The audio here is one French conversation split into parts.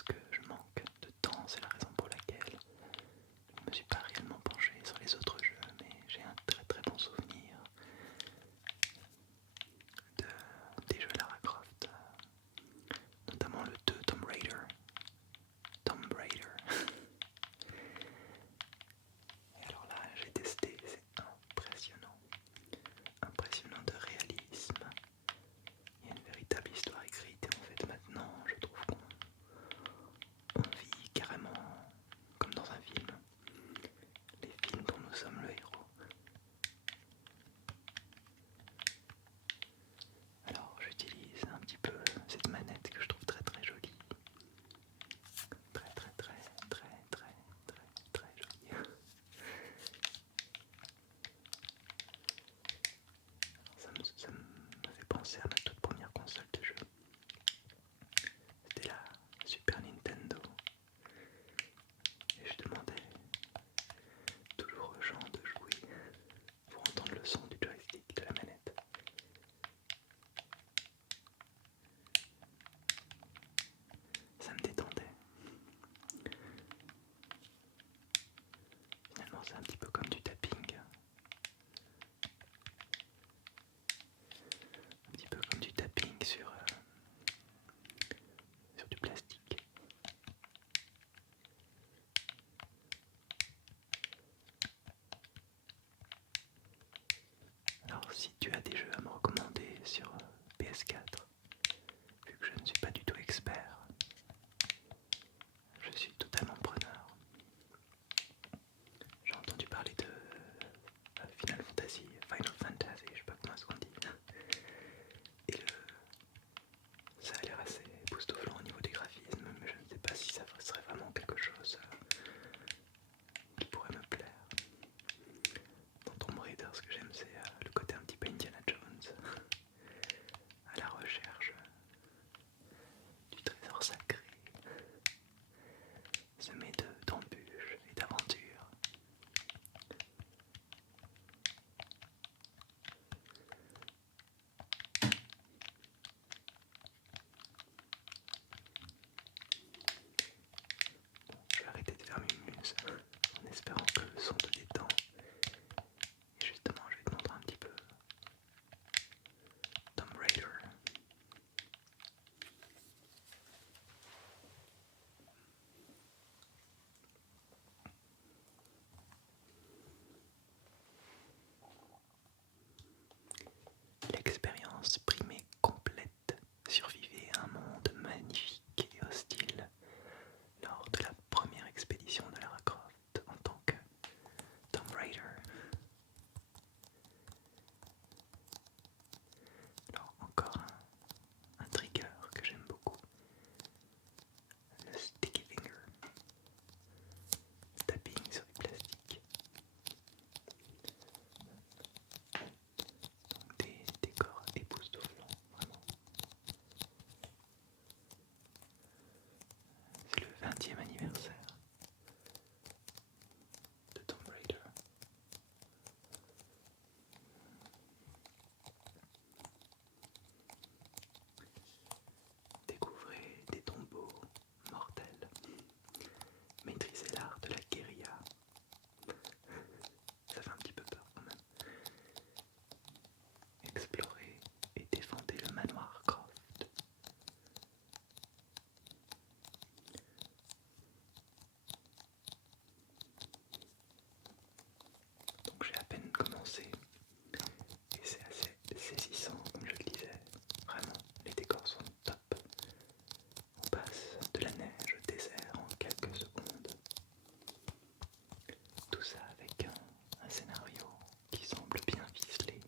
pense que je manque de temps, c'est la raison pour laquelle je ne me suis pas réellement penché sur les autres jeux, mais j'ai un très très bon souvenir de, des jeux Lara Croft, notamment le 2 Tomb Raider. Tomb Raider. Et alors là, j'ai testé, c'est impressionnant. Impressionnant de réalisme. Il y a une véritable histoire écrite et en fait maintenant, je trouve qu'on vit carrément comme dans un film. Les films dont nous sommes le héros. Alors j'utilise un petit peu cette manette que je trouve très très jolie. Très très très très très très très jolie. Ça me fait penser à ma toute première console de jeu. C'était la Super Nintendo. Et je demandais toujours aux gens de jouer pour entendre le son du joystick de la manette. Ça me détendait. Finalement, c'est un petit peu comme du tapping. Un petit peu comme du tapping sur du plastique. Alors, si tu as des jeux à me recommander sur PS4, vu que je ne suis pas du tout expert, je suis totalement preneur. J'ai entendu parler de Final Fantasy, je sais pas comment est-ce qu'on dit. Et ça a l'air assez époustouflant au niveau des graphismes, mais je ne sais pas si ça serait vraiment quelque chose qui pourrait me plaire. Dans Tomb Raider, ce que j'aime, c'est le côté un petit peu Indiana Jones, à la recherche du trésor sacré, semé d'embûches et d'aventures. Je vais arrêter de faire mes muses en espérant que le son te détend. Et justement, je vais te montrer un petit peu Tomb Raider. L'expérience primée complète survivait à un monde magnifique et hostile lors de la première expédition de Lara Croft en tant que Tomb Raider. Alors encore un trigger que j'aime beaucoup, le sticky finger, tapping sur du plastique. Donc des décors époustouflants, vraiment. C'est le 20e anniversaire de Tomb Raider. Découvrez des tombeaux mortels. Maîtrisez l'art de la guérilla. Ça fait un petit peu peur quand même. Explorez et défendez le manoir Croft. Donc j'ai à peine commencé et c'est assez saisissant comme je le disais. Vraiment, les décors sont top. On passe de la neige au désert en quelques secondes. Tout ça avec un scénario qui semble bien ficelé.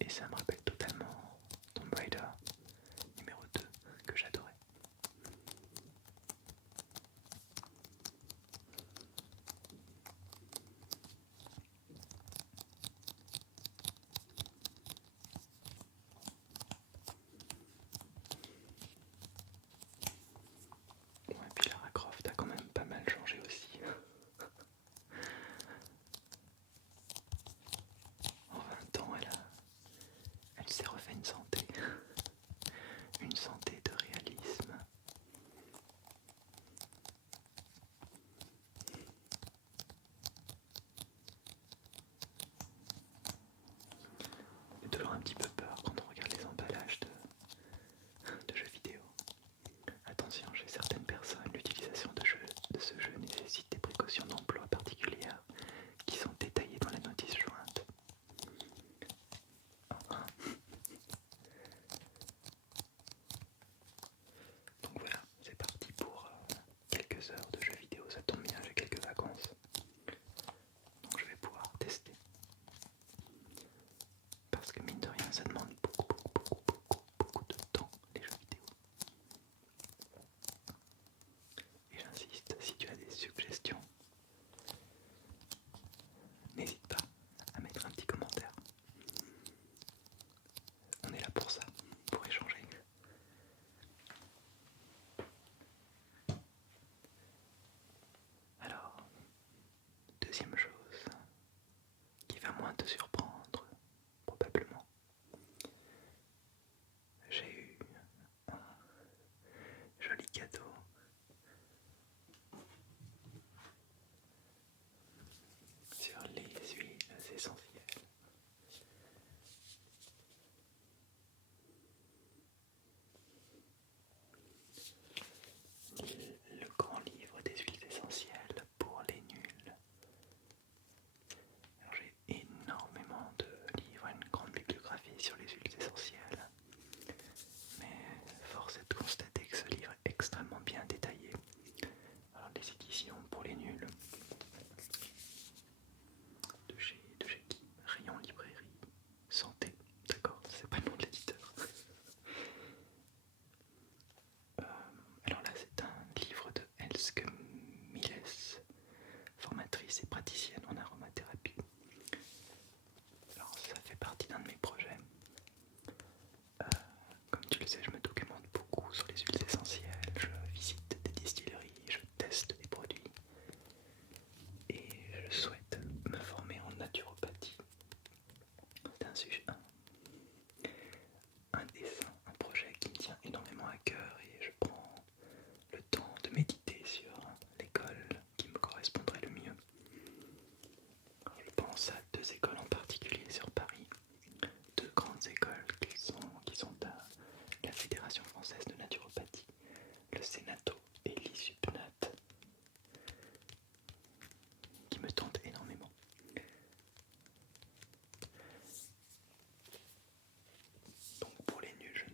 Et ça me rappelle totalement Tomb Raider numéro 2 que j'adorais. Bon, et puis Lara Croft a quand même pas mal changé aussi.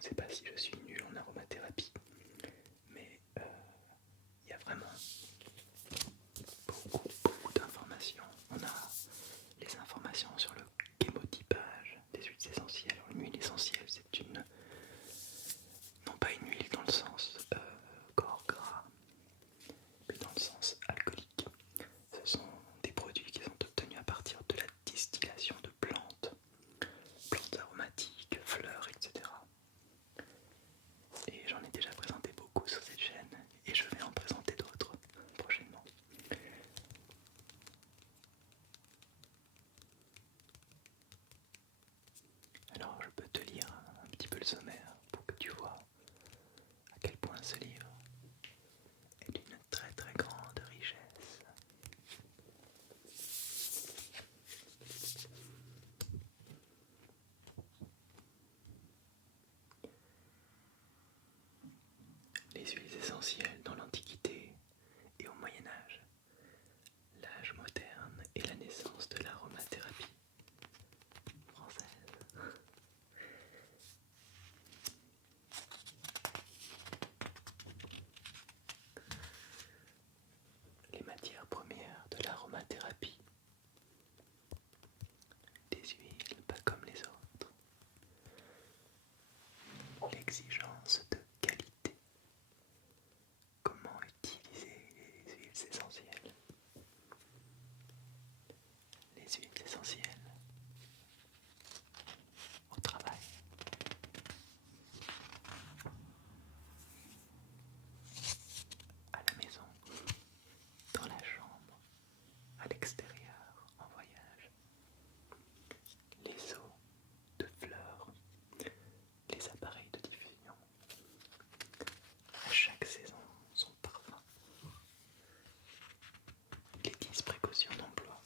sais pas si je suis nul en aromathérapie, mais il y a vraiment beaucoup d'informations. On a les informations sur le chémotypage des huiles essentielles. Alors, une huile essentielle, c'est une, non pas une huile dans le sens corps gras, mais dans le sens alcoolique. Ce sont des produits qui sont obtenus à partir de la distillation de plantes aromatiques, fleurs, etc. Et j'en ai déjà présenté beaucoup sur cette chaîne et je vais en présenter d'autres prochainement. Alors je peux te lire un petit peu le sommaire pour que tu vois à quel point ce livre est d'une très très grande richesse. Les huiles essentielles dans l'Antiquité et au Moyen Âge, l'âge moderne et la naissance de l'aromathérapie française. Les matières premières de l'aromathérapie, des huiles pas comme les autres, l'exigence de qualité, comment utiliser les huiles essentielles. Les huiles essentielles au travail, à la maison, dans la chambre, à l'extérieur, en voyage, les eaux de fleurs, les appareils de diffusion, à chaque saison son parfum, les 10 précautions d'emploi.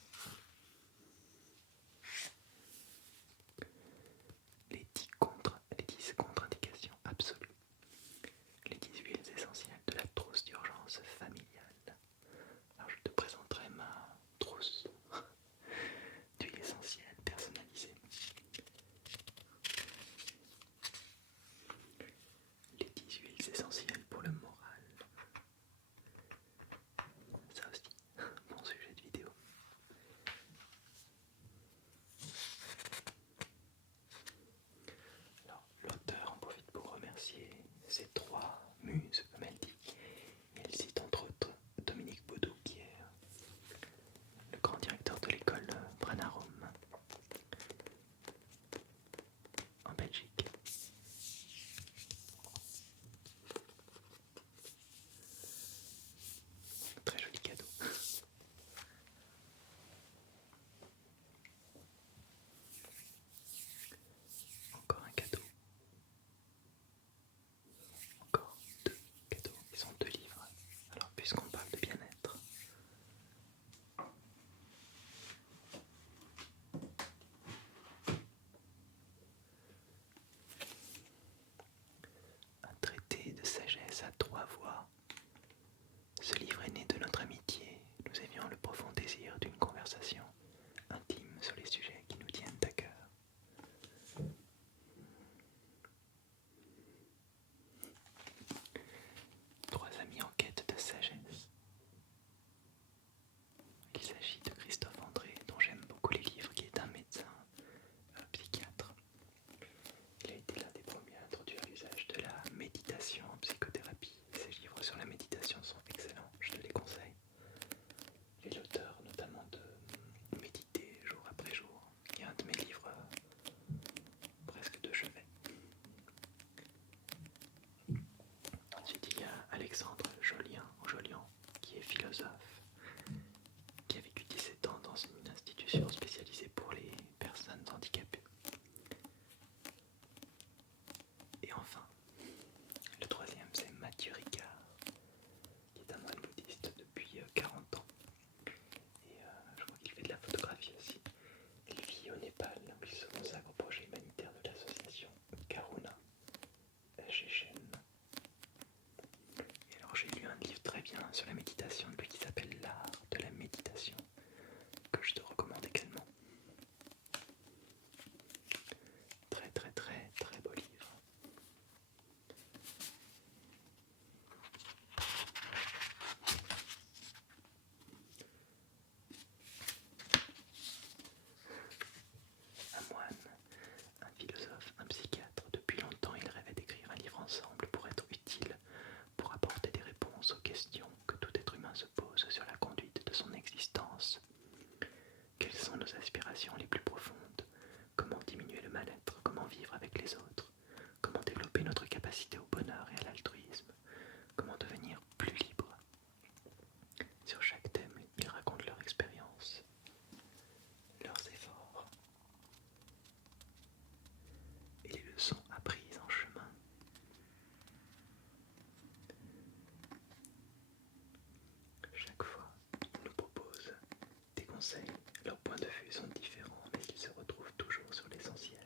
sont différents, mais ils se retrouvent toujours sur l'essentiel.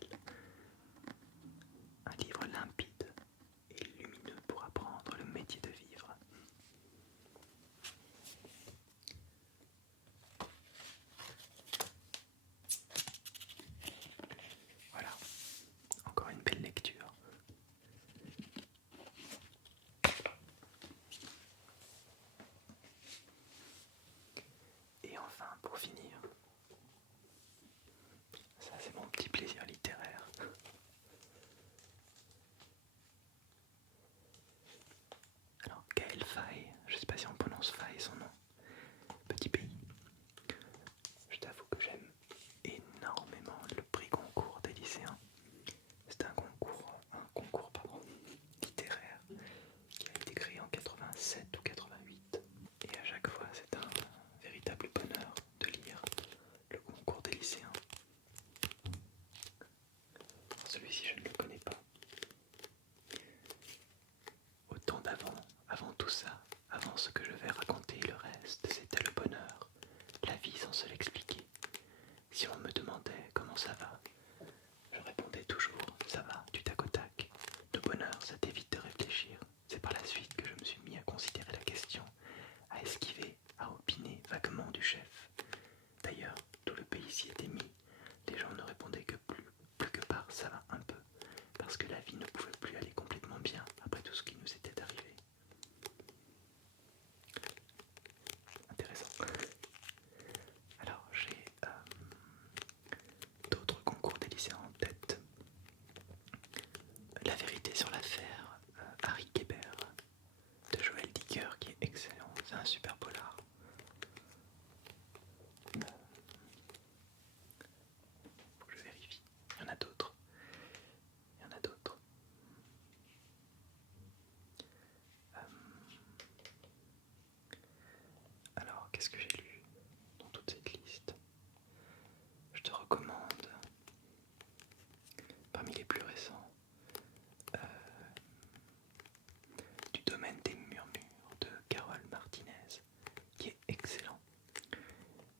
Un livre limpide et lumineux pour apprendre le métier de vivre. Voilà, encore une belle lecture. Et enfin, pour finir, ça c'est mon petit plaisir littéraire. Alors, Gaël Faye, je sais pas si on prononce Faye son nom, Petit Pays. Je t'avoue que j'aime énormément le prix Goncourt des lycéens. C'est un concours littéraire qui a été créé en 87 ou 88. Et à chaque fois, c'est un véritable bonheur de lire le concours des lycéens. Celui-ci, je ne le connais pas. Au temps d'avant, avant tout ça, avant ce que je vais raconter, le reste, c'était le bonheur, la vie sans se l'expliquer. Si on me demandait comment ça va, je répondais toujours ça va, du tac au tac. Le bonheur, ça t'évite de réfléchir. C'est par la suite que je me suis mis à considérer la question, à esquiver, à opiner vaguement du chef. D'ailleurs, tout le pays s'y était mis. Les gens ne répondaient que plus que par ça va un peu, parce que la vie ne pouvait plus aller complètement bien après tout ce qui nous était arrivé. Intéressant. Alors, j'ai d'autres concours des lycéens en tête. La vérité sur l'affaire Harry Kéber de Joël Dicker qui est excellent, c'est un super polar. Faut que je vérifie. Il y en a d'autres. Il y en a d'autres. Alors, qu'est-ce que j'ai lu dans toute cette liste? Je te recommande, parmi les plus récents, Du domaine des murmures de Carole Martinez, qui est excellent.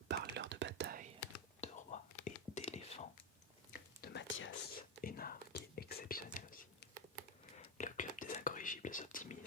Parleur de bataille, de rois et d'éléphants, de Mathias Hénard, qui est exceptionnel aussi. Le club des incorrigibles optimistes